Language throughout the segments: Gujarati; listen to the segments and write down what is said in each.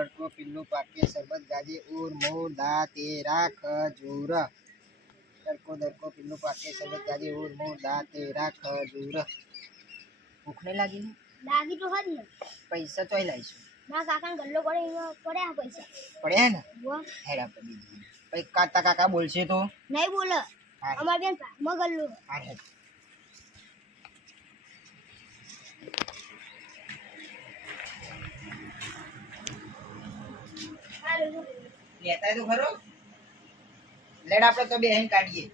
દડકો પિલ્લું પાકે સરબત ગાજે ઉર મોર દા તેરા ખજૂર દડકો દડકો પિલ્લું પાકે સરબત ગાજે ઉર મોર દા તેરા ખજૂર ભૂખ નહીં લાગી ને? લાગી તો હતી ને. પૈસા ચોઈ લાવીશું. મારા કાકાને ગલ્લો પડે પડ્યા પૈસા. પડ્યા ને? આપણે બીજી. પછી કાકા કાકા બોલશે તો? નહીં બોલે. અમાર બેન ભાગમાં હા લેતા તો ખરો. લેડ આપણે તો બેહીન કાઢીએ.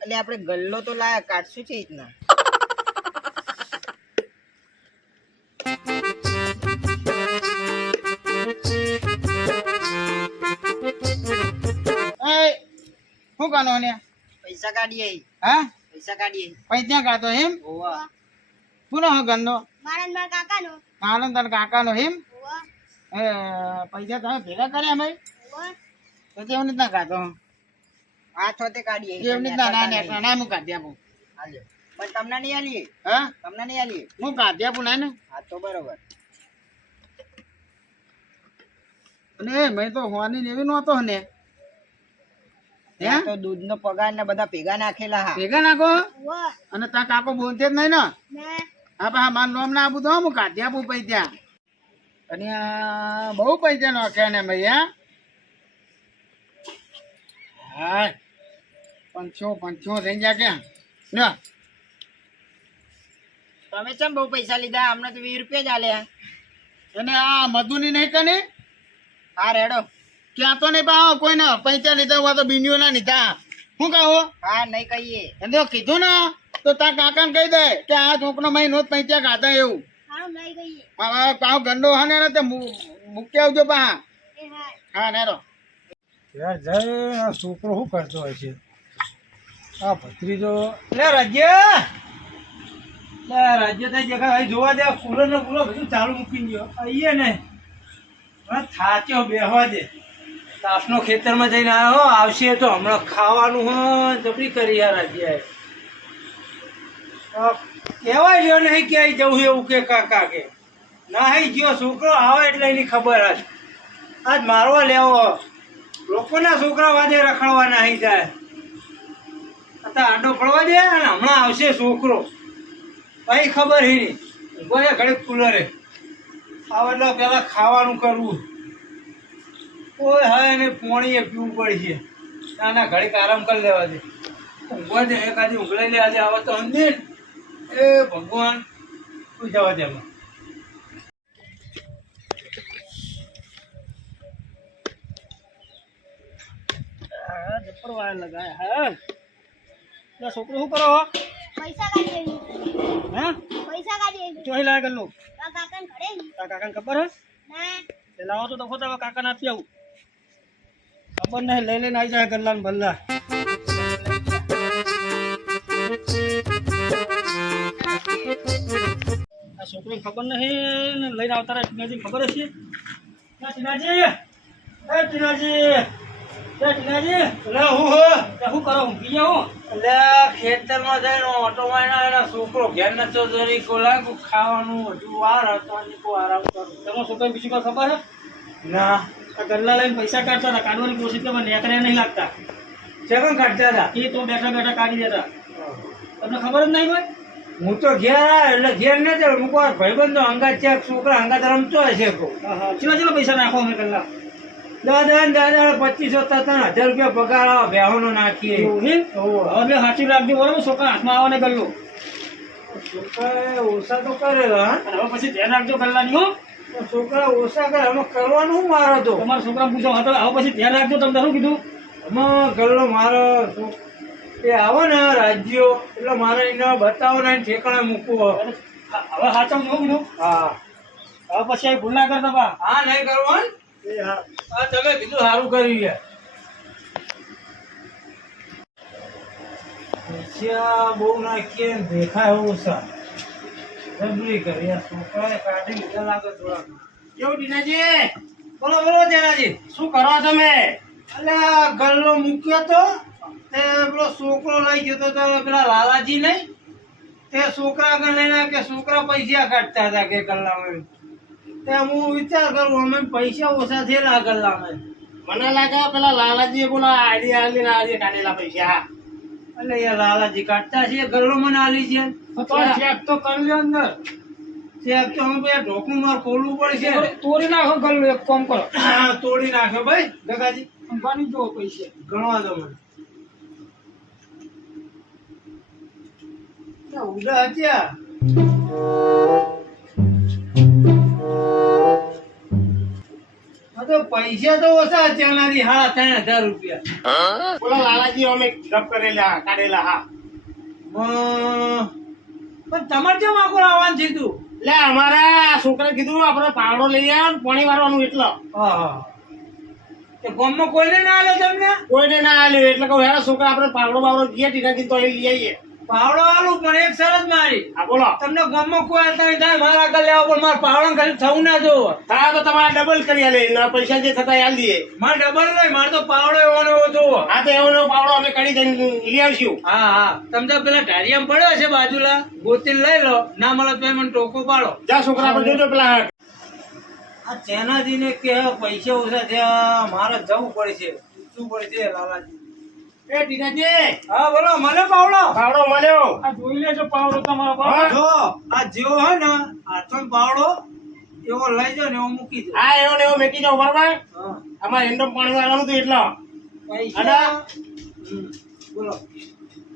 એટલે આપણે ગલ્લો તો લાયા કાઢશું છે રીતના. શું કાનો ને? પૈસા કાઢીએ. હા? પૈસા કાઢીએ. પૈસા કાઢતો એમ? ઓવા શું હો ગંદો મારા કાકાનો. મારો કાકાનો એમ? એ પૈસા તમે ભેગા કર્યા ભાઈ? ઓવા તો તેવું રીતના કાઢો. કાઢીએ. ના ના ના હું કાઢી આપું. હાલ્યો. પણ તમને નહીં આલીએ? હા? તમને નહીં આલીએ? હું કાઢી આપું ના ને. હા તો બરોબર. અને મેં તો હોવાની નેવી નહોતો ને. તો પગાર ને બધા ભેગા નાખેલા હા. ભેગા નાખો? અને તા કાકો બોલતે જ નહીં ને? ને? હા પા માર નોમ ના આપું તો હું કાઢી આપું પૈસા અને બહુ પૈસા નાખ્યા ને ભાઈ હા પંચો પંચો થઈ ગયા ક્યાં? તમે ચમ બહુ પૈસા લીધા? અમને તો વીસ રૂપિયા જ આલ્યા. અને આ મધુની નહીં કને? હા રેડો. ક્યાં તો નહીં પાવો કોઈને પૈસા લીધા હોય તો બીનીઓ ના લીધા. શું કહો? હા નહીં કહીએ. તો કીધું ને તો તાર કાકાને કહી દે કે આ છોકરો મહિનો નો પૈસા ખાતા એવું. નહીં પાવ ગંડો હા ને તે મૂકી આવજો પા હા. હા નેરો. યાર જય આ છોકરો શું કરતો હોય છે? આ ભત્રીજો લે રાજ્ય! લે રાજ્ય થઈ અહીં જોવા દે કુલર ને કુલર બધું ચાલુ મૂકી ગયો આઈએ ને. થાચ્યો બેહવા દે. તાપનો ખેતરમાં જઈને આવ્યો હો, આવશે તો હમણાં ખાવાનું હો જબરી કરી યાર રાજ્ય કહેવાય ગયો નહીં ક્યાંય જવું એવું કે કાકા કે. ના અહીં ગયો છોકરો આવે એટલે એની ખબર હશે આજ મારવા લેવો લોકોના છોકરા વાદે રખડવા નહીં જાય. અત્યારે આડો પડવા દે અને હમણાં આવશે છોકરો. કઈ ખબર હી નહીં. ઊંઘો છે ઘડીક કુલરે. આવે એટલે પેલા ખાવાનું કરવું. કોઈ હા એને પોણીએ પીવું પડશે. ના ના ઘડીક આરામ કરી લેવા દે. ઊંઘવા દે એકાદી ઊંઘલાઈ લેવા આજે આવે તો અંદે એ ભગવાન તું જવા દે લગાય. હા. છોકરો શું કરો પૈસા કાઢી આવી. પૈસા કાઢી ચોહી લાગે ગલ્લું કાકાને ઘરે કાકાને ખબર હે? ના. લાવો તો દખો તો કાકાને આપી આવું. ખબર નહીં લઈ લઈને આવી જાય ગલ્લા ને ભલ્લા. આ છોકરીને ખબર નહીં ને લઈને આવતા રહે ટીનાજી ખબર હશે? ટીનાજી એ ટીનાજી એ ટીનાજી લે હું હો? કરો? ઊંઘી જાઓ એટલે ખેતરમાં જઈને ઓટો મારીને એના છોકરો ઘેર નતો જરી કોલાકુ ખાવાનું બધું વાર હતો આરામ કરું. તમારા છોકરાને બીજી કોઈ ખબર છે ના. આ ગલ્લા લઈને પૈસા કાઢતા હતા. કાઢવાની કોશિશ કરવા નેકર્યા નહીં લાગતા. ચકન કાઢતા હતા. એ તો બેઠા બેઠા કાઢી દેતા. તમને ખબર જ નહીં ભાઈ હું તો ઘેર એટલે ઘેર ન જાઉં હું કોઈ ભાઈબંધો અંગાત છે છોકરા અંગાત રમતો હશે ચલો ચીલા ચીલા પૈસા નાખો અમે ગલ્લા દાદા ને દાદા પચીસો ત્રણ હજાર રૂપિયા પગાર આવે બેહોનો નાખીએ. હવે. બે સાચી રાખજો બરોબર? છોકરા હાથમાં આવવાને ગલ્લો. છોકરા ઓછા તો કરે હવે પછી ધ્યાન રાખજો ગલ્લાની હો. છોકરા ઓછા કરે. અમે કરવાનું મારો તો? તમારા છોકરા પૂછો. હા તો હવે પછી ધ્યાન રાખજો. તમને શું કીધું? આમાં ગલ્લો મારો એ આવો ને રાજ્યો. એટલે મારે એને બતાવો ને ઠેકાણે મૂકવો. હવે સાચવજો શું કીધું? હા. હવે પછી આ ભૂલ ના કરતા બા. હા નહીં કરવાનું? એ હા. હા તમે કીધું સારું કર્યું છે. બહુ નાખીએ દેખાય ઓછા જબરી કરી આ છોકરાએ કાઢી લીધા લાગે થોડા કેવું ટીનાજી બોલો બોલો તેનાજી શું કરો તમે? અલ્યા ગલ્લો મૂક્યો તો તે પેલો છોકરો લઈ ગયો તો પેલા લાલાજી નહીં તે છોકરા આગળ લઈને કે છોકરા પૈસા કાઢતા હતા કે ગલ્લામાં તે હું વિચાર કરું અમે પૈસા ઓછા થયેલા ગલ્લામાં મને લાગે પેલા લાલાજી બોલા આડી આડી આડી કાઢેલા પૈસા. એટલે યાર લાલાજી કાઢતા છે ગલ્લો મને આલી છે. તો ચેક તો કરી અંદર. ચેક તો હું પેલા ઢોકું માર ખોલવું પડશે તોડી- નાખો ગલ્લો એક કામ કરો. હા, તોડી નાખો ભાઈ ગગાજી. અંબાની જો પૈસા ગણવા દો મને. ઉડા હત્યા. પૈસા તો ઓછા છે હા ત્રણ હજાર રૂપિયા. બોલા લાલાજી અમે ડબ કરેલા કાઢેલા હા. પણ તમારે કેમ આખું આવવાનું છે તું? એટલે અમારા છોકરા કીધું આપણે પાવડો લઈ આવ્યો પાણી વાળવાનું એટલો. ગામમાં કોઈને ના આલે તમને? કોઈને ના આલ્યું એટલે કહું હેરા છોકરા આપણે પાવડો બાવડો ગયા ટીનાથી તો એ લઈ આવીએ પાવડો આલું પણ એક શરત મારી. હા બોલો. તમને ગામમાં કોઈ આવતા નહીં થાય મારા આગળ લેવા પણ મારા પાવડા ખાલી થવું ના જો હા તો તમારે ડબલ કરી આલે ને પૈસા જે થતા એ દઈએ મારે ડબલ નહીં મારે તો પાવડો એવો ને એવો જોવો. હા તો એવો નવો પાવડો અમે કરી દઈને લઈ આવશું. હા હા. તમે તો પેલા ઢારિયામાં પડ્યો છે બાજુલા. ગોતી લઈ લો. ના મળે તો મને ટોકો પાડો. જા છોકરા આપણે જોજો પેલા આ ચેનાજીને કે પૈસા ઓછા છે મારે જવું પડશે. શું પડશે લાલાજી? એ ટીનાજી હા બોલો મને પાવડો? પાવડો મળ્યો. આ જોઈ લેજો પાવડો તમારો. જો આ જેવો હે ને હાથમાં પાવડો એવો લઈ જાઓ ને એવો મૂકી દો. હા એવો ને એવો મેકી જાઓ બરાબર આમાં એન્ડમ પાણી વાળવાનું હતું એટલો. પૈસા? બોલો.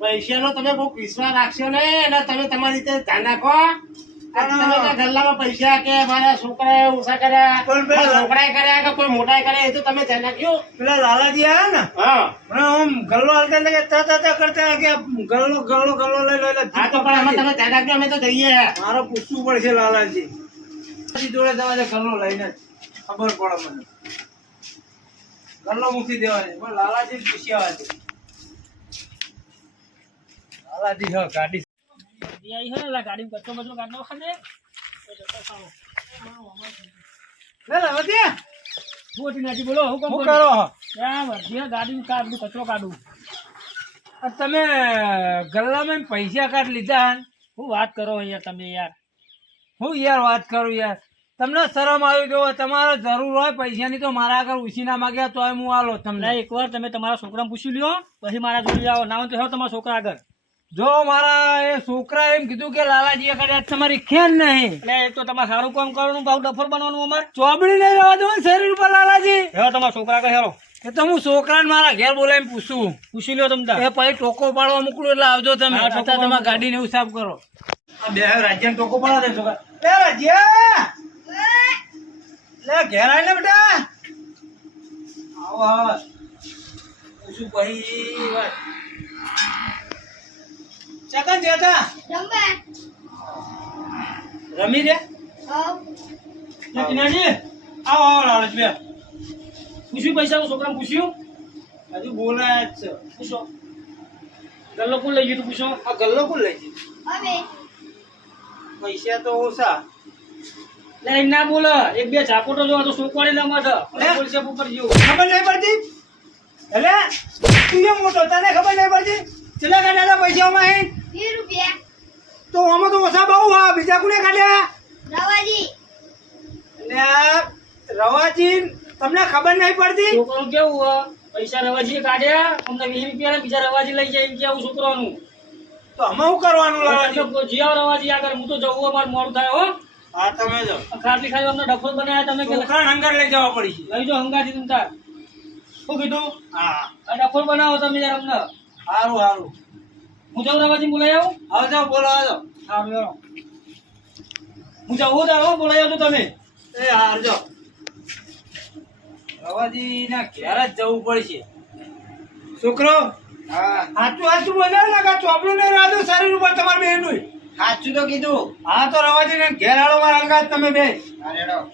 પૈસાનો તમે બહુ વિશ્વાસ રાખશો ને અને તમે તમારી રીતે ધ્યાન રાખો. ગલ્લામાં પૈસા કે મારા છોકરાએ ઓછા કર્યા પણ છોકરાએ કર્યા કે કોઈ મોટાએ કર્યા એ તો તમે ધ્યાન રાખ્યું પેલા લાલાજી આયા ને? આમ ગલ્લો હાલતા કે તા તા તા કરતા કે ગલ્લો ગલ્લો ગલ્લો લઈ લો હા તો પણ આમાં તમે ધ્યાન રાખજો અમે તો જઈએ. મારે પૂછવું પડશે લાલાજી. જોડે દે ગલ્લો લઈને. ખબર પડે મને. ગલ્લો મૂકી દેવાની. પણ લાલાજી પૂછી આવવા દે લાલાજી હા ગાડી ગાડી આવી છે એટલે ગાડીમાં કચરો બચરો કાઢ નાખો ને તમે ગલ્લામાં પૈસા કાઢ લીધા? હું વાત કરો યાર તમે યાર. હું યાર વાત કરું યાર. તમને શરમ આવી જો તમારે જરૂર હોય પૈસાની તો મારા આગળ ઉછી ના માગ્યા તોય હું આલો તમને. એકવાર તમે તમારા છોકરાને પૂછી લ્યો પછી મારા જોડે આવો. ના તો તમારા છોકરા આગળ. જો મારા એ છોકરા એમ કીધું કે લાલાજી કાઢ્યા તમારી ખેલ નહીં. એટલે એ તો તમારે સારું કામ કરવાનું ભાવ ડફર બનવાનું અમારે. ચોબડી નહીં રહેવા દો શરીર પર લાલાજી. હેડો તમારા છોકરા કહે એ તો હું છોકરાને મારા ઘેર બોલાવીને પૂછું. પૂછી લ્યો તમે એ પછી ટોકો પાડવા મોકલું એટલે આવજો તમે. તમારા ગાડી ને એવું સાફ કરો. બે રાજ્ય ટોકો પાડવા દે છોકરા. રાજ્યા! લે ઘેર આવી ને બેટા. આવો આવો. પૂછું પછી વાત ચકન જતા જમવા રમી. રે? હા. લે આવો આવો લાલચ બે પૂછ્યું પૈસા છોકરા પૂછ્યું? હજુ બોલાય જ છે. પૂછો. ગલ્લો કુલ લઈ ગયું તું પૂછો? આ ગલ્લો કુલ લઈ ગયું? અમે. પૈસા તો ઓછા. લે ના બોલે. એક બે ઝાપોટો જો તો સોકવાડી ના મત પોલીસ ઉપર જીવ ખબર નહીં પડતી? એટલે તું મોટો? તને ખબર નહીં પડતી? ચેલા કાઢ્યા હતા પૈસા વીસ રૂપિયા. તો અમે તો ઓછા બહુ હા બીજા કોને કાઢ્યા? રવાજી. એટલે રવાજી તમને ખબર નહીં પડતી? છોકરું કેવું હોય? પૈસા રવાજી કાઢ્યા અમને વીસ રૂપિયા બીજા રવાજી લઈ જાય કેવું છોકરાનું. તો અમે શું કરવાનું તમે જીયાઓ રવાજી આગળ હું તો જવું અમારે મોડું થાય હો. હા તમે જો ખાટલી ખાલી અમને ડફો બનાવ્યા તમે કે છોકરાને અંગર લઈ જવા પડી છે. લઈ જો હંગારથી તમે તાર. શું કીધું? હા. આ ડફો બનાવો તમે યાર અમને. સારું સારું હું જાઉં રવાજી બોલાઈ આવું? હવે જાઓ બોલો જાઓ સારું જાઓ હું જાઉં તાર હો બોલાઈ આવજો તમે. એ હારજો રવાજી ના ઘેર જ જવું પડશે. છોકરો હા. સાચું સાચું બોલ્યા ને કાં નહીં રાધું શરીર ઉપર તમારે બેનું સાચું તો કીધું. હા તો રવાજી ને ઘેર હાલો મારા અંગાત તમે બે.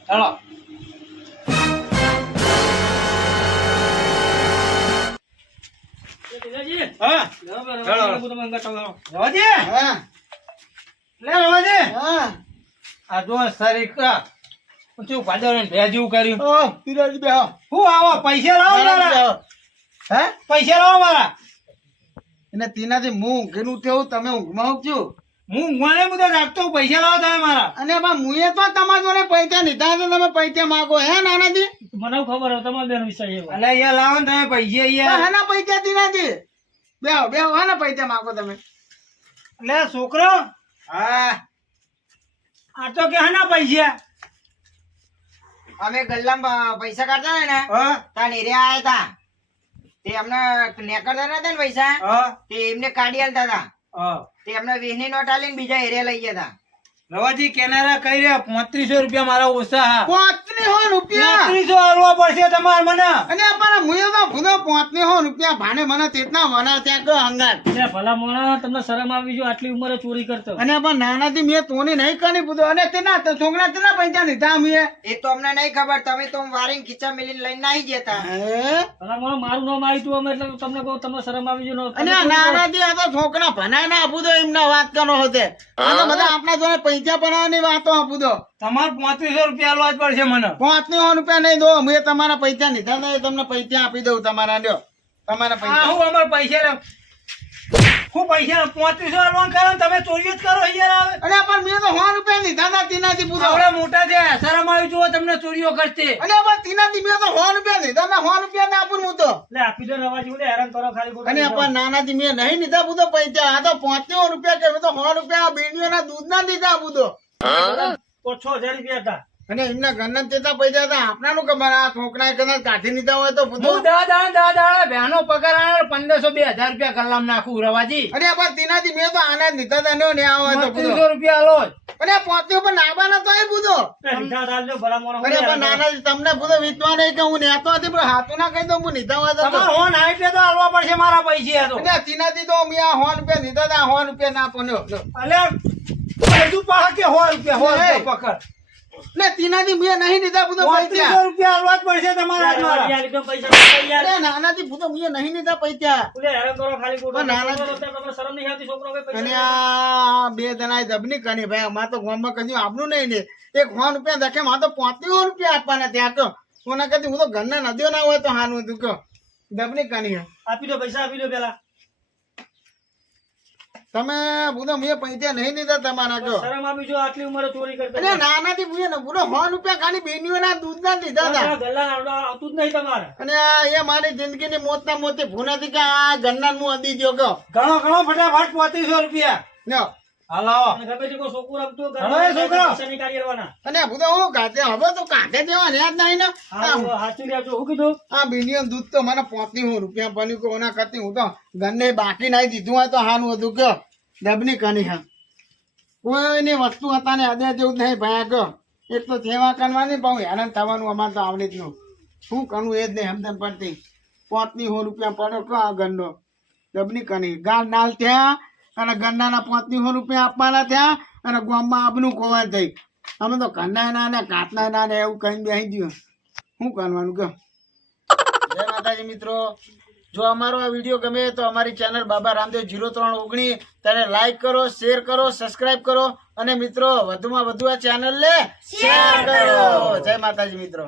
ચાલો પૈસા લાવો મારા હે તેનાથી હું. ઊંઘીને ઉઠ્યો તમે ઊંઘમાં ઊંઘ છું હું બધો રાખતો પૈસા લાવો તમે મારા અને બા મુએ તો તમારા જોડે પૈસા લીધા તો તમે પૈસા માગો હે. નાનાજી મને ખબર હોય તમારા બેન વિષય એવો અહીંયા લાવો ને તમે પૈસા અહીંયા હેના પૈસા દીનાજી બેહો બેહો હેના પૈસા માગો તમે. એટલે છોકરો હા. આ તો કે હના પૈસા? અમે ગલ્લામાં પૈસા કાઢતા ને ત્યાં એરિયા આયા હતા. તે અમને નેકળતા નતા ને પૈસા હા. તે એમને કાઢી આલતા હતા. તે અમને વીસની નોટ આલીને બીજા એરિયા લઈ ગયા હતા. રવાજી કેનારા કઈ રહ્યા? પોત્રીસો રૂપિયા મારા ઓછા પાંત્રીસો રૂપિયા? પોત્રીસો પડશે તમારે મને? અને પણ મુએ તો ભૂલો પાંચની હો રૂપિયા ભાને મને તેટલા મના ત્યાં કહો હંગાત? એટલે ભલા મોણા તમને શરમ આવી જો આટલી ઉંમરે ચોરી કરતો. અને પણ નાનાથી મેં તોની નહીં કરી પૂછો અને તેના તો છોકરા તેના પૈસા લીધા અમે. એ તો અમને નહીં ખબર તમે તો વારીને ખીચા મેલીને લઈને આવી જતા. ભલા મોણા મારું નામ આવ્યું તું અમે એટલે તમને કહું તમને શરમ આવી જો અને નાનાથી આ તો છોકરા ભણાય ના આપું તો એમના વાત કરનો હોતે આ તો બધા આપણા જોડે પૈસા બનાવવાની વાતો આપું તો તમારે પાંત્રીસો રૂપિયા આલવા જ પડશે મને. પાંચની સો રૂપિયા નહીં દો મેં તમારા પૈસા લીધા ને તમને પૈસા આપી દઉં તમારા લ્યો. તમારા પૈસા. હું અમારે પૈસા હું પૈસા પોત્રીસો કરો તમે ચોરીઓ જ કરો યાર આવે. અને પણ મેં તો સો રૂપિયા લીધા હતા તીનાથી પૂછો. આવડા મોટા થયા શરમ આવી જુઓ તમને ચોરીઓ કરશે. અને પણ તીનાથી મેં તો સો રૂપિયા લીધા હતા સો રૂપિયા ના આપું હું તો. એટલે આપી દો રવાજી બોલે હેરાન કરો ખાલી. અને પણ નાનાથી મેં નહીં લીધા પૂછો પૈસા. આ તો પાંચસો રૂપિયા કે તો સો રૂપિયા બેનીઓના દૂધ ના દીધા બુધો તો છ હજાર રૂપિયા હતા. અને એમના ઘરના તેતા પૈસા હતા. આપણાનું ખબર આ છોકરા કદાચ કાઢી લીધા હોય તો હું દા દા દા દાડા બહેનો પગાર આનો પંદરસો બે હજાર રૂપિયા કલામ નાખું રવાજી. અરે પણ તેનાથી મેં તો આનંદ લીધા હતા ને આવો તો પૂછો રૂપિયા આલો અરે પોતે પાંચસો નાબા નાબાના તો એ મોણા અરે પણ નાના તમને પૂછો વીતવા નહીં કે હું નેતો હતી પણ હાથું ના કહી દઉં હું લીધા હોય તો હોન હાઈટ લે તો આલવા પડશે મારા પૈસા તો. અને તીનાથી તો મેં આ હોન રૂપિયા લીધા હતા હોન રૂપિયા ના પન્યો અલે હજુ પાછા કે સો રૂપિયા રૂપિયા પકડ. ને તીનાથી મેં નહીં લીધા પોત્રીસો પૈસા. રૂપિયા આલવા જ પડશે તમારા હાથમાં. લીધો પૈસા. નાનાથી પૂછો મેં નહીં લીધા પૈસા. હેરાન કરો ખાલી ખોટું. નાના- તો તમને શરમ નહીં આવતી છોકરો અને આ બે જણા દબની કરી ભાઈ અમારે તો ગામમાં કદી આપનું નહીં ને. એક સો રૂપિયા દેખે મારે તો પાંત્રીસો રૂપિયા આપવાના ત્યાં કહો. કોના કદી હું તો ઘરના નદીઓ ના હોય તો હાનું હતું કહો. દબની કરી. આપી દો પૈસા આપી દો પેલા. તમે પૂછો મેં પૈસા નહીં દીધા તમારા જો. શરમ આવી જો આટલી ઉંમરે ચોરી કરતા અરે નાના નાનાથી પૂછે ને બુડો સો રૂપિયા ખાલી બેનીઓના દૂધ ના દીધા હતા ગલ્લા આવતું જ નહીં તમારે. અને એ મારી જિંદગી ની મોત મોતના મોતી ભૂના થી કે આ ગન્ના હું અદી ગયો. ઘણો ઘણો ફટાફટ પોત્રીસો રૂપિયા. લ્યો. હાલો અને ગમે તે કોઈ છોકરું રમતું હોય, હવે એ છોકરો. પૈસા કાઢી લેવાના. અને પૂછો હું કાઢે હવે તો જેવા યાદ નહીં ને આ- હાચું લેજો. હું કીધું? આ બિલિયન દૂધ તો મને પોતી હું રૂપિયા બન્યું કે ઓના કરતી હું તો ગન્ને બાકી નાઈ દીધું હોય તો હાનું હતું કયો. ડબની કની હા. કોઈની વસ્તુ હતા ને અદે જેવું જ નહીં ભયા કયો. એક તો સેવા કરવાની પણ હેરાન થવાનું અમારે તો આવડે જ નું. શું કરવું એ જ નહીં હમદમ પડતી. પોતની હો રૂપિયા પડ્યો કયો આ ગંડો ડબની કની. ગાલ નાલ થયા. અને ગન્નાના પોતની રૂપિયા આપવાના થયા અને ગામમાં આબનું કોવા થઈ. અમે તો કન્ના ના ને કાતના ના ને એવું કહીને બેસી ગયું. શું કરવાનું કહો? જય માતાજી મિત્રો. જો અમારો આ વીડિયો ગમે તો અમારી ચેનલ બાબા રામદેવ જીરો ત્રણ ઓગણી તેને લાઈક કરો, શેર કરો, સબસ્ક્રાઇબ કરો અને મિત્રો, વધુમાં વધુ આ ચેનલ લે શેર કરો. જય માતાજી મિત્રો.